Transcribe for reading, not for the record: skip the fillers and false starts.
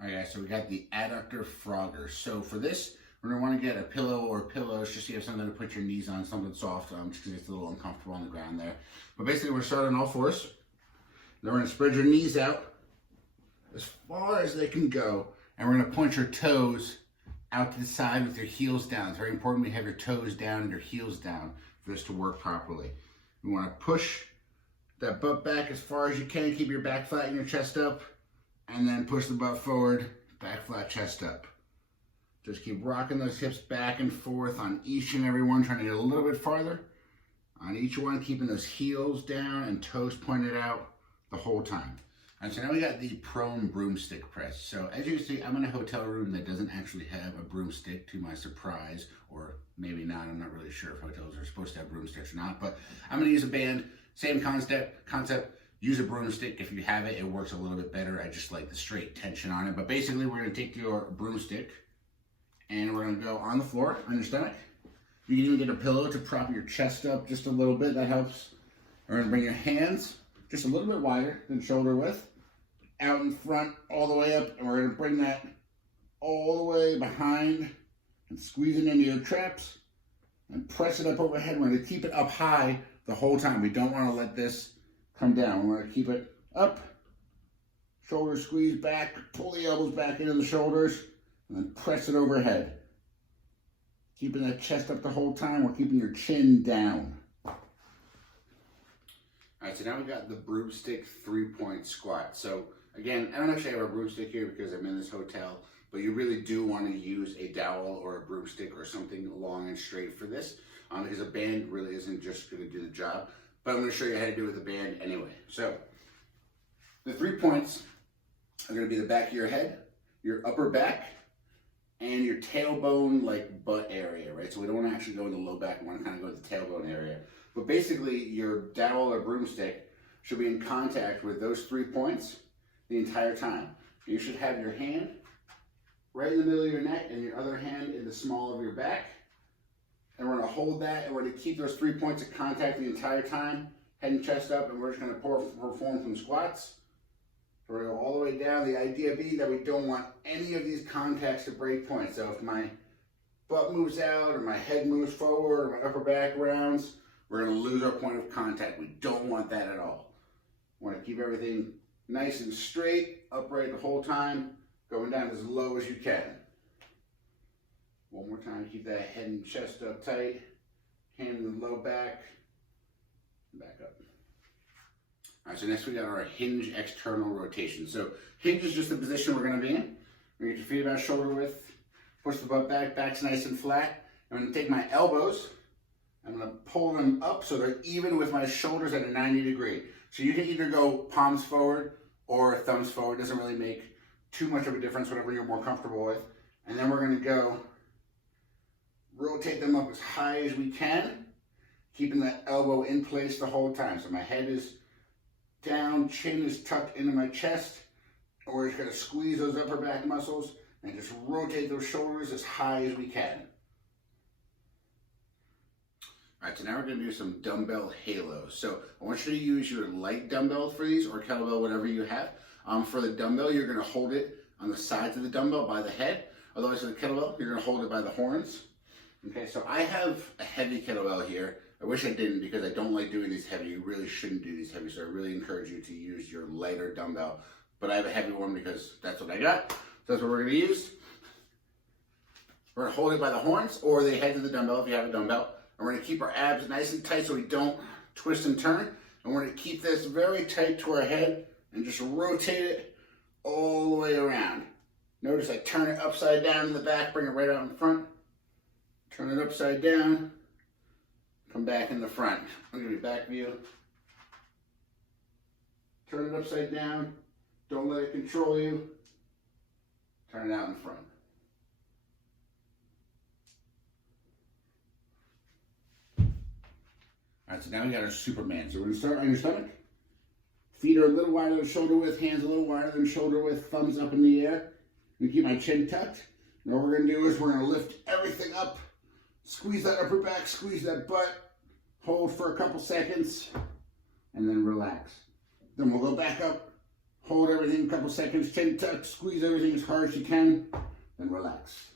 All right, guys, so we got the adductor frogger. So for this, we're gonna wanna get a pillow or pillows just so you have something to put your knees on, something soft, just because it's a little uncomfortable on the ground there. But basically, we're gonna start on all fours. Then we're gonna spread your knees out as far as they can go, and we're gonna point your toes out to the side with your heels down. It's very important we have your toes down and your heels down for this to work properly. You wanna push that butt back as far as you can, keep your back flat and your chest up, and then push the butt forward, back flat, chest up. Just keep rocking those hips back and forth on each and every one, trying to get a little bit farther on each one, keeping those heels down and toes pointed out the whole time. All right, so now we got the prone broomstick press. So as you can see, I'm in a hotel room that doesn't actually have a broomstick, to my surprise, or maybe not. I'm not really sure if hotels are supposed to have broomsticks or not, but I'm gonna use a band, same concept. Use a broomstick. If you have it, it works a little bit better. I just like the straight tension on it. But basically, we're gonna take your broomstick and we're gonna go on the floor, on your stomach. You can even get a pillow to prop your chest up just a little bit. That helps. We're gonna bring your hands just a little bit wider than shoulder width, out in front, all the way up, and we're gonna bring that all the way behind and squeeze it into your traps and press it up overhead. We're gonna keep it up high the whole time. We don't wanna let this come down. We want to keep it up, shoulders squeeze back, pull the elbows back into the shoulders, and then press it overhead. Keeping that chest up the whole time. We're keeping your chin down. All right, so now we got the broomstick 3-point squat. So again, I don't actually have a broomstick here because I'm in this hotel, but you really do want to use a dowel or a broomstick or something long and straight for this, because a band really isn't just going to do the job. But I'm going to show you how to do it with the band anyway. So the 3 points are going to be the back of your head, your upper back, and your tailbone, like butt area, right? So we don't want to actually go in the low back. We want to kind of go to the tailbone area. But basically, your dowel or broomstick should be in contact with those 3 points the entire time. You should have your hand right in the middle of your neck and your other hand in the small of your back. And we're gonna hold that, and we're gonna keep those 3 points of contact the entire time, head and chest up, and we're just gonna perform some squats. We're gonna go all the way down. The idea being that we don't want any of these contacts to break points. So if my butt moves out, or my head moves forward, or my upper back rounds, we're gonna lose our point of contact. We don't want that at all. We wanna keep everything nice and straight, upright the whole time, going down as low as you can. One more time, keep that head and chest up tight, hand in the low back, back up. All right, so next we got our hinge external rotation. So hinge is just the position we're gonna be in. We're gonna get your feet about shoulder width, push the butt back, back's nice and flat. I'm gonna take my elbows, I'm gonna pull them up so they're even with my shoulders at a 90 degree. So you can either go palms forward or thumbs forward. It doesn't really make too much of a difference, whatever you're more comfortable with. And then we're gonna go rotate them up as high as we can, keeping that elbow in place the whole time. So my head is down, chin is tucked into my chest, and we're just gonna squeeze those upper back muscles and just rotate those shoulders as high as we can. All right, so now we're gonna do some dumbbell halos. So I want you to use your light dumbbell for these, or kettlebell, whatever you have. For the dumbbell, you're gonna hold it on the sides of the dumbbell by the head. Otherwise, for the kettlebell, you're gonna hold it by the horns. Okay, so I have a heavy kettlebell here. I wish I didn't because I don't like doing these heavy. You really shouldn't do these heavy, so I really encourage you to use your lighter dumbbell. But I have a heavy one because that's what I got. So that's what we're gonna use. We're gonna hold it by the horns or the head of the dumbbell if you have a dumbbell. And we're gonna keep our abs nice and tight so we don't twist and turn. And we're gonna keep this very tight to our head and just rotate it all the way around. Notice I turn it upside down in the back, bring it right out in front. Turn it upside down, come back in the front. I'm gonna be back view. Turn it upside down, don't let it control you. Turn it out in front. All right, so now we got our Superman. So we're gonna start on your stomach. Feet are a little wider than shoulder width, hands a little wider than shoulder width, thumbs up in the air. I'm gonna keep my chin tucked. And what we're gonna do is we're gonna lift everything up. Squeeze that upper back, squeeze that butt, hold for a couple seconds, and then relax. Then we'll go back up, Hold everything a couple seconds, chin tuck, squeeze everything as hard as you can, then relax.